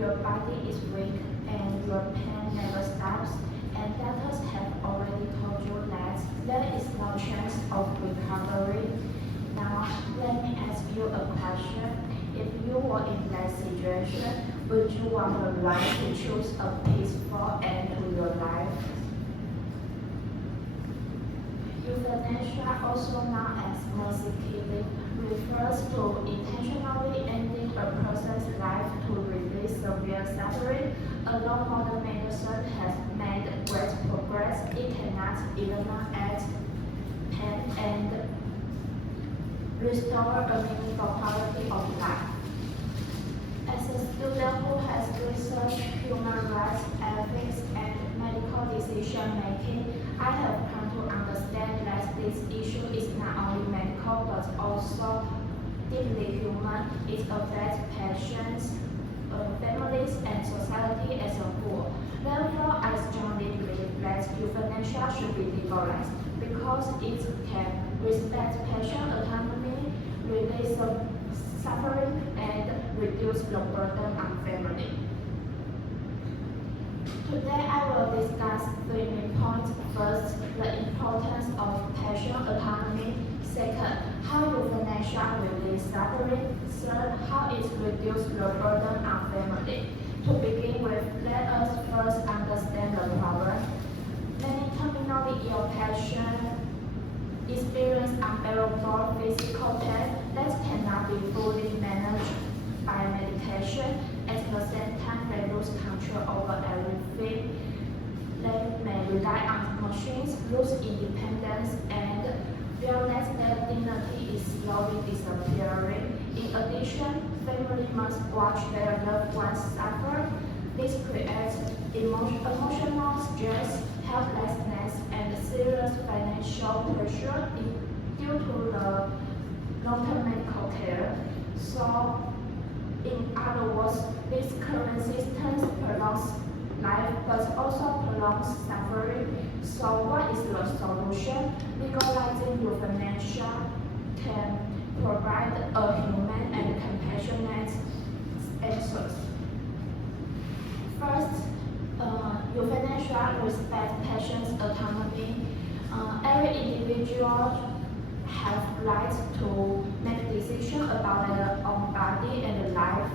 your body is weak and your pain never stops, and doctors have already told you that there is no chance of recovery. Now, let me ask you a question. If you were in that situation, would you want the right to choose a peaceful end to your life? Euthanasia, also known as mercy killing, refers to intentionally ending a person's life to relieve severe suffering. Although modern medicine has made great progress, it cannot eliminate pain and restore a meaningful quality of life. As a student who has researched human rights, ethics, and medical decision-making, I have come to understand that this issue is not only medical but also deeply human. It affects patients, families, and society as a whole. Therefore, I strongly believe that euthanasia should be legalized because it can respect patient autonomy, release suffering, and reduce the burden on family. Today I will discuss three main points. First, the importance of patient autonomy. Second, how euthanasia relieves suffering. Third, how it reduces the burden on family. To begin with, let us first understand the problem. Many terminally ill patients experience unbearable physical pain that cannot be fully managed by medication. At the same time, they lose control over everything. They may rely on machines, lose independence, and feel that their dignity is slowly disappearing. In addition, families must watch their loved ones suffer. This creates emotional stress, helplessness, and serious financial pressure due to the long-term medical care. So, in other words, this current system prolongs life but also prolongs suffering. So what is the solution? Legalizing euthanasia can provide a human and compassionate answer. First, euthanasia respects patients' autonomy. Every individual have rights to make decisions about their own body and life.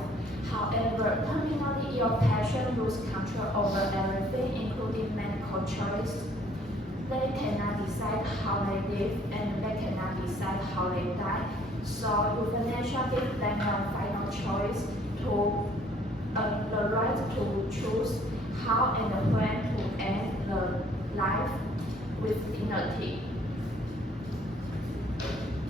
However, terminally ill patients lose control over everything, including medical choice. They cannot decide how they live and they cannot decide how they die. So euthanasia gives them a final choice to the right to choose how and when to end the life with dignity.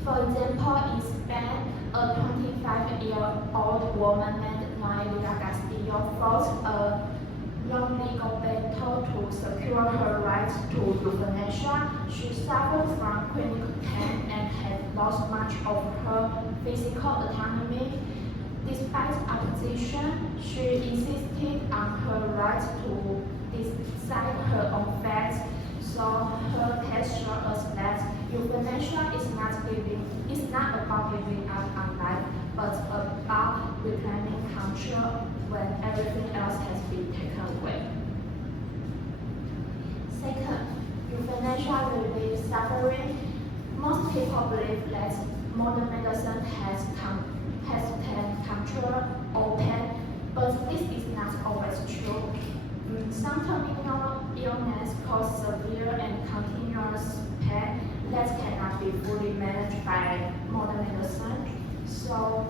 For example, in Spain, a 25-year-old woman named Yetta forced a non-legal battle to secure her right to euthanasia. She suffered from chronic pain and had lost much of her physical autonomy. Despite opposition, she insisted on her right to decide her own fate. So her case shows us that euthanasia is not about giving up on life, but about reclaiming control when everything else has been taken away. Second, euthanasia relieves suffering. Most people believe that modern medicine has taken control of pain, but this is not always true. Some terminal illness cause severe and continuous pain that cannot be fully managed by modern medicine. So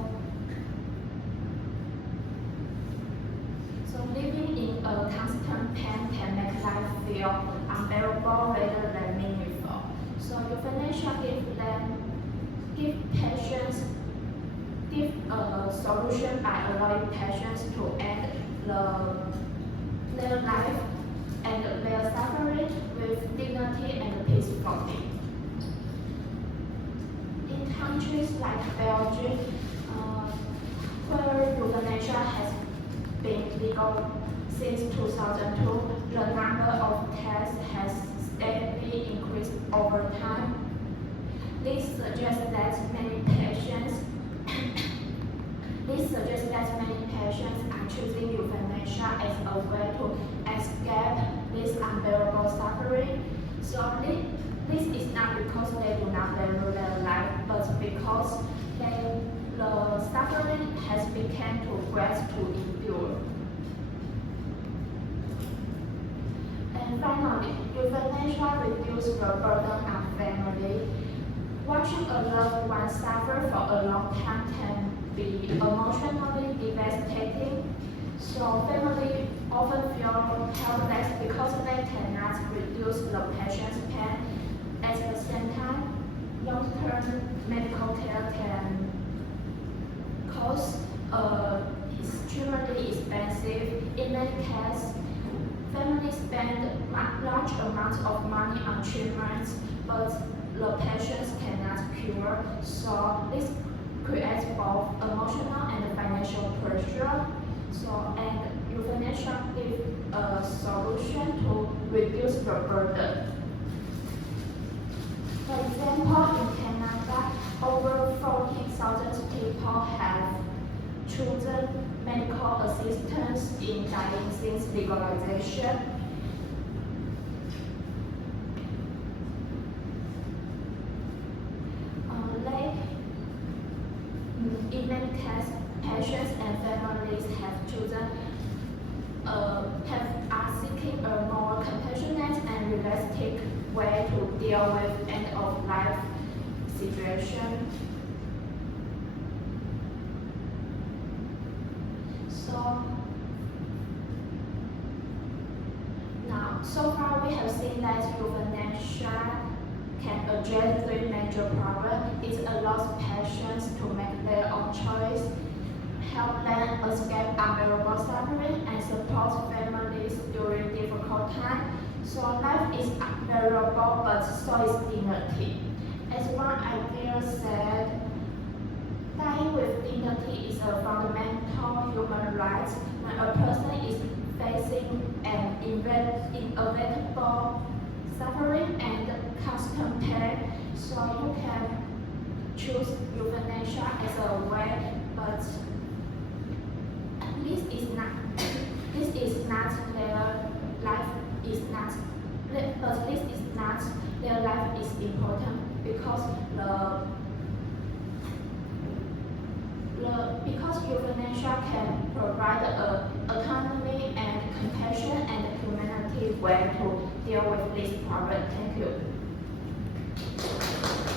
living in a constant pain can make life feel unbearable rather than meaningful. So euthanasia give a solution by allowing patients to end their life and their suffering with dignity and peacefully. In countries like Belgium, where euthanasia has been legal since 2002, the number of cases has steadily increased over time. This suggests that many patients This suggests that many patients are choosing euthanasia as a way to escape this unbearable suffering. So this is not because they do not value their life, but because the suffering has become too great to endure. And finally, euthanasia reduces the burden on family. Watching a loved one suffer for a long time can be emotionally devastating. So families often feel helpless because they cannot reduce the patient's pain. At the same time, long-term medical care can cost extremely expensive. In many cases, families spend large amounts of money on treatments, but the patients cannot cure. So this creates both emotional and financial pressure. And euthanasia is a solution to reduce the burden. For example, in Canada, over 14,000 people have chosen medical assistance in dying since legalization. In many cases, patients and families are seeking a more compassionate and realistic way to deal with end-of-life situation. So far we have seen that euthanasia can address three major problems. It allows patients to make their own choice, help them escape unbearable suffering, and support families during difficult times. So life is unbearable, but so is dignity. As one idea said, dying with dignity is a fundamental human right. When a person is facing an inevitable suffering and constant pain, so you can choose euthanasia as a way, but this is not their life is not, but this is not their life is important because because euthanasia can provide autonomy and compassion and humanity way to deal with this problem. Thank you.